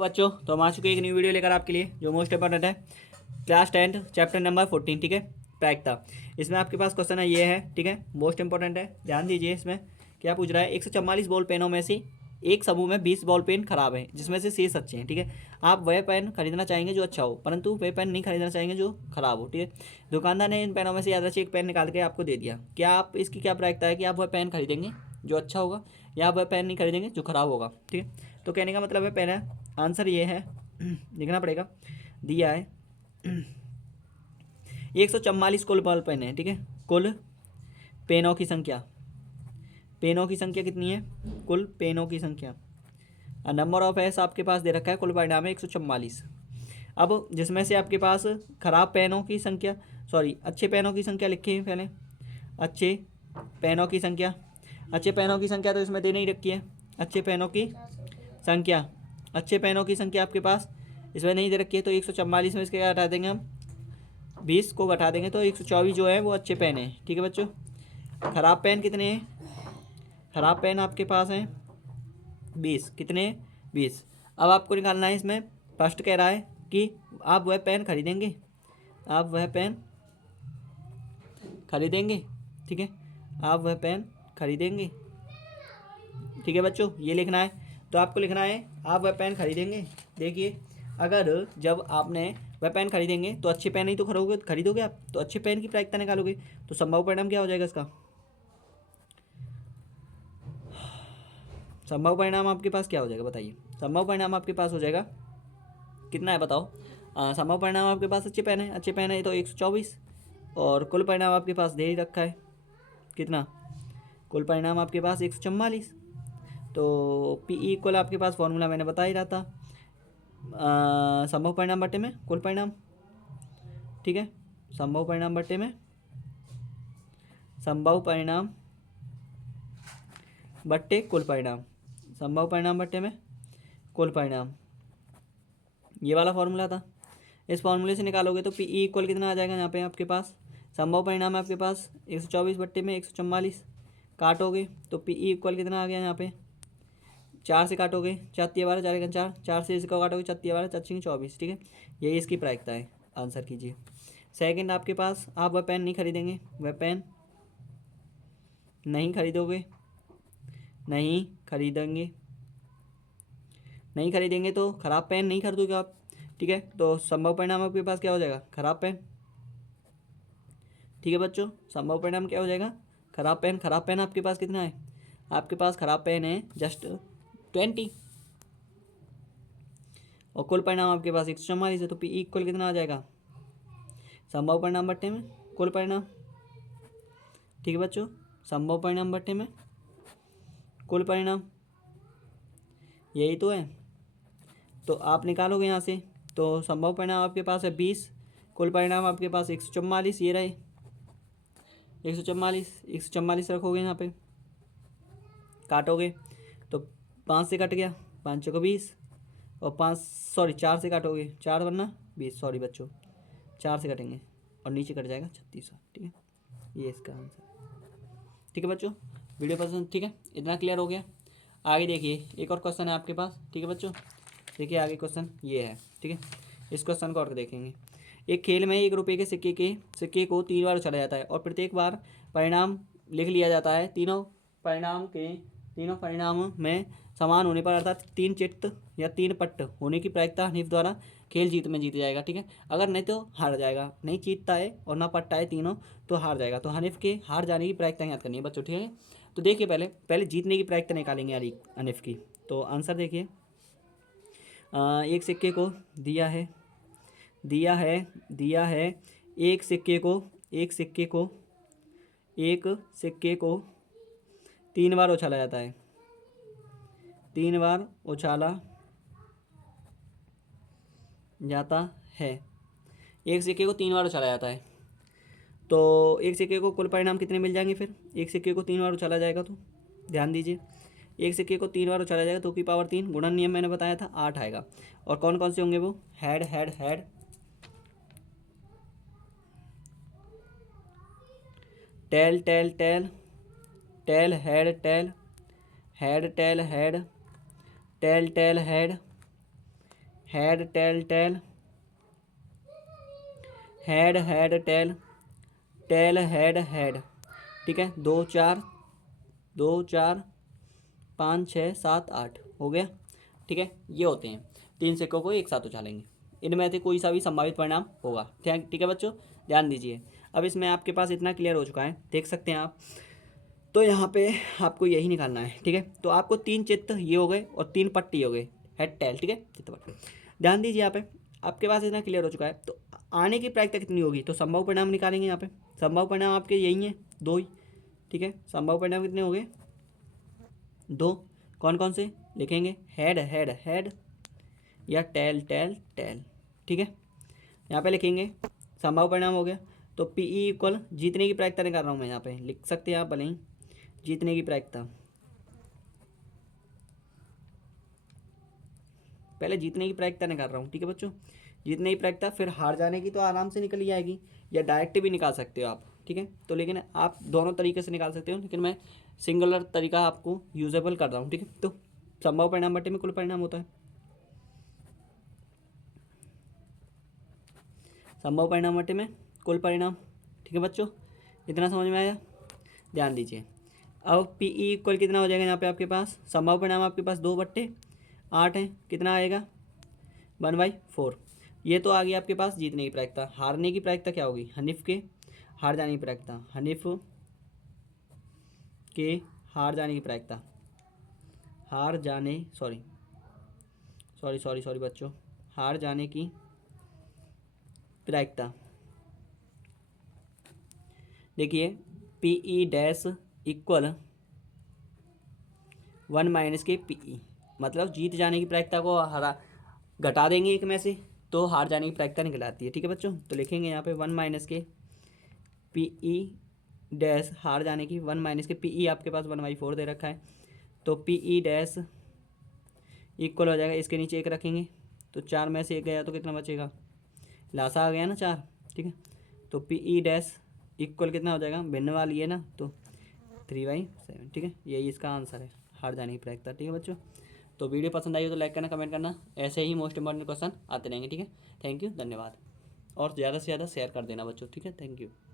तो बच्चों, तो हम आ चुके हैं एक न्यू वीडियो लेकर आपके लिए जो मोस्ट इंपॉर्टेंट है। क्लास 10 चैप्टर नंबर 14, ठीक है, प्रायिकता। इसमें आपके पास क्वेश्चन है, ये है, ठीक है, मोस्ट इंपॉर्टेंट है, ध्यान दीजिए। इसमें क्या पूछ रहा है, 144 बॉल पेनों में से एक समूह में 20 बॉल पेन खराब है जिसमें से 6 अच्छे हैं, ठीक है। आप वह पेन खरीदना चाहेंगे जो अच्छा हो, परंतु वह पेन नहीं खरीदना चाहेंगे जो खराब हो, ठीक है। दुकानदार ने इन पेनों में से यादृच्छिक एक पेन निकाल के आपको दे दिया। क्या आप इसकी क्या प्रायिकता है कि आप वह पेन खरीदेंगे जो अच्छा होगा, या आप वह पेन नहीं खरीदेंगे जो खराब होगा, ठीक है। तो कहने का मतलब है पेन है, आंसर ये है, लिखना पड़ेगा, दिया है 144 कुल बॉल पेन है, ठीक है। कुल पेनों की संख्या, पेनों की संख्या कितनी है, कुल पेनों की संख्या, नंबर ऑफ एस आपके पास दे रखा है, कुल परिणाम है 144। अब जिसमें से आपके पास खराब पेनों की संख्या, सॉरी, अच्छे पेनों की संख्या लिखी है पहले, अच्छे पेनों की संख्या, अच्छे पेनों की संख्या तो इसमें दे नहीं रखी है। अच्छे पेनों की संख्या, अच्छे पेनों की संख्या आपके पास इसमें नहीं दे रखी है, तो 144 में इसके क्या हटा देंगे हम, 20 को घटा देंगे तो 124 जो है वो अच्छे पेन है, ठीक है बच्चों। खराब पेन कितने हैं, खराब पेन आपके पास हैं 20, कितने, 20। अब आपको निकालना है इसमें, फर्स्ट कह रहा है कि आप वह पेन खरीदेंगे, आप वह पेन खरीदेंगे, ठीक है, आप वह पेन खरीदेंगे, ठीक है बच्चों, ये लिखना है। तो आपको लिखना है आप वह पेन खरीदेंगे। देखिए, अगर जब आपने वह पेन खरीदेंगे तो अच्छे पेन ही तो खरीदोगे आप, तो अच्छे पेन की प्रायिकता निकालोगे, तो संभव परिणाम क्या हो जाएगा इसका, संभव परिणाम आपके पास क्या हो जाएगा बताइए। संभव परिणाम आपके पास हो जाएगा, कितना है बताओ। संभव परिणाम आपके पास अच्छे पेन है, अच्छे पेन है तो 124, और कुल परिणाम आपके पास दे ही रखा है कितना, कुल परिणाम आपके पास 144। तो पी इक्वल आपके पास फॉर्मूला मैंने बता ही रहा था, संभव परिणाम बटे में कुल परिणाम, ठीक है, संभव परिणाम बटे में संभव परिणाम बट्टे कुल परिणाम, संभव परिणाम बट्टे में कुल परिणाम, ये वाला फॉर्मूला था। इस फॉर्मूले से निकालोगे तो पी इक्वल कितना आ जाएगा यहाँ पे आपके पास, संभव परिणाम है आपके पास 124 बट्टे में 144, काटोगे तो पी इक्वल कितना आ गया यहाँ पे, 4 से काटोगे 4×3=12, 4×4, 4 से इसको काटोगे 4×3=12, 4×6=24, ठीक है। यही इसकी प्रायिकता है, आंसर कीजिए। सेकंड आपके पास, आप वह पेन नहीं खरीदेंगे, वह पेन नहीं खरीदोगे, नहीं खरीदेंगे, नहीं खरीदेंगे तो खराब पेन नहीं खरीदोगे आप, ठीक है। तो संभव परिणाम आपके पास क्या हो जाएगा, खराब पेन, ठीक है बच्चों, संभव परिणाम क्या हो जाएगा, खराब पेन। खराब पेन आपके पास कितना है, आपके पास खराब पेन है जस्ट 20, और कुल परिणाम आपके पास 144 है, तो पी इक्वल कितना आ जाएगा, संभव परिणाम बट्टे में कुल परिणाम, ठीक है बच्चों, संभव परिणाम बट्टे में कुल परिणाम, यही तो है। तो आप निकालोगे यहाँ से, तो संभव परिणाम आपके पास है 20, कुल परिणाम आपके पास 144, ये रहे 144 रखोगे यहाँ पे, काटोगे तो 5 से कट गया, 5×4=20, और 5, सॉरी 4 से काटोगे, 4×20, सॉरी बच्चों 4 से कटेंगे और नीचे कट जाएगा 3600, ठीक है, ये इसका आंसर, ठीक है बच्चों। वीडियो पसंद, ठीक है, इतना क्लियर हो गया। आगे देखिए, एक और क्वेश्चन है आपके पास, ठीक है बच्चों, देखिए आगे क्वेश्चन ये है, ठीक है। इस क्वेश्चन को और देखेंगे। एक खेल में 1 रुपये के सिक्के को 3 बार उछाला जाता है और प्रत्येक बार परिणाम लिख लिया जाता है। तीनों परिणाम में समान होने पर, अर्थात 3 चित्त या 3 पट्ट होने की प्रायिकता हनीफ द्वारा खेल जीत जाएगा, ठीक है। अगर नहीं तो हार जाएगा, नहीं जीतता है और ना पट्टा है तीनों तो हार जाएगा। तो हनीफ के हार जाने की प्रायिकता याद करनी है बच्चों, ठीक है। तो देखिए, पहले जीतने की प्रायिकता निकालेंगे यार हनीफ की। तो आंसर देखिए, एक सिक्के को दिया है, एक सिक्के को 3 बार उछाला जाता है, 3 बार उछाला जाता है, एक सिक्के को 3 बार उछाला जाता है। तो एक सिक्के को कुल परिणाम कितने मिल जाएंगे फिर, एक सिक्के को 3 बार उछाला जाएगा तो ध्यान दीजिए, एक सिक्के को 3 बार उछाला जाएगा तो की पावर 3, गुणन नियम मैंने बताया था 8 आएगा। और कौन कौन से होंगे वो, head head head, tail tail tail, tail head tail, head tail head, tail tail head, head tail tail, head head tail, tail head head, ठीक है। 2 4, 2 4 5 6 7 8 हो गया, ठीक है। ये होते हैं 3 सिक्कों को एक साथ उछालेंगे, इनमें से कोई सा भी संभावित परिणाम होगा, ठीक है बच्चों, ध्यान दीजिए। अब इसमें आपके पास इतना क्लियर हो चुका है, देख सकते हैं आप। तो यहाँ पे आपको यही निकालना है, ठीक है। तो आपको 3 चित्त ये हो गए और 3 पट्टी हो गए, हेड टेल, ठीक है, चित्त पट्टी। ध्यान दीजिए यहाँ पे, आपके पास इतना क्लियर हो चुका है। तो आने की प्रायिकता कितनी होगी, तो संभव परिणाम निकालेंगे यहाँ पे। संभव परिणाम आपके यही हैं, 2 ही, ठीक है। संभव परिणाम कितने हो गए, 2। कौन कौन से लिखेंगे, हेड हेड हेड या टेल टेल टेल, ठीक है। यहाँ पे लिखेंगे संभव परिणाम हो गया। तो पी ई इक्वल जीतने की प्रायिकता निकाल रहा हूँ मैं, यहाँ पे लिख सकते हैं आप भले ही, जीतने की प्रायिकता, पहले जीतने की प्रायिकता निकाल रहा हूँ, ठीक है बच्चों। जीतने की प्रायिकता, फिर हार जाने की तो आराम से निकल ही आएगी, या डायरेक्ट भी निकाल सकते हो आप, ठीक है। तो लेकिन आप दोनों तरीके से निकाल सकते हो, लेकिन मैं सिंगुलर तरीका आपको यूजेबल कर रहा हूँ, ठीक है। तो संभव परिणाम बटे में कुल परिणाम होता है, संभव परिणाम बटे में कुल परिणाम, ठीक है बच्चों। इतना समझ में आया, ध्यान दीजिए। अब पी ई इक्वल कितना हो जाएगा यहाँ पे आपके पास, संभव परिणाम आपके पास 2/8 है, कितना आएगा 1/4। ये तो आ गया आपके पास जीतने की प्रायिकता। हारने की प्रायिकता क्या होगी, हनीफ के हार जाने की प्रायिकता, हनीफ के हार जाने की प्रायिकता, हार जाने सॉरी सॉरी सॉरी सॉरी बच्चों, हार जाने की प्रायिकता। देखिए पी ई डैश इक्वल 1 - के पी ई, मतलब जीत जाने की प्रायिकता को हरा घटा देंगे एक में से, तो हार जाने की प्रायिकता निकल आती है, ठीक है बच्चों। तो लिखेंगे यहाँ पे 1 - के पी ई डैश, हार जाने की 1 - के पी ई आपके पास 1/4 दे रखा है। तो पी ई डैश इक्वल हो जाएगा, इसके नीचे एक रखेंगे, तो 4 में से एक गया तो कितना बचेगा, लासा आ गया ना 4, ठीक है। तो पी ई डैश इक्वल कितना हो जाएगा, भिन्न वाली है ना, तो 3/7, ठीक है। यही इसका आंसर है, हार जाने की प्रायिकता, ठीक है बच्चों। तो वीडियो पसंद आई हो तो लाइक करना, कमेंट करना, ऐसे ही मोस्ट इंपॉर्टेंट क्वेश्चन आते रहेंगे, ठीक है। थैंक यू, धन्यवाद। और ज़्यादा से ज़्यादा शेयर कर देना बच्चों, ठीक है। Thank you.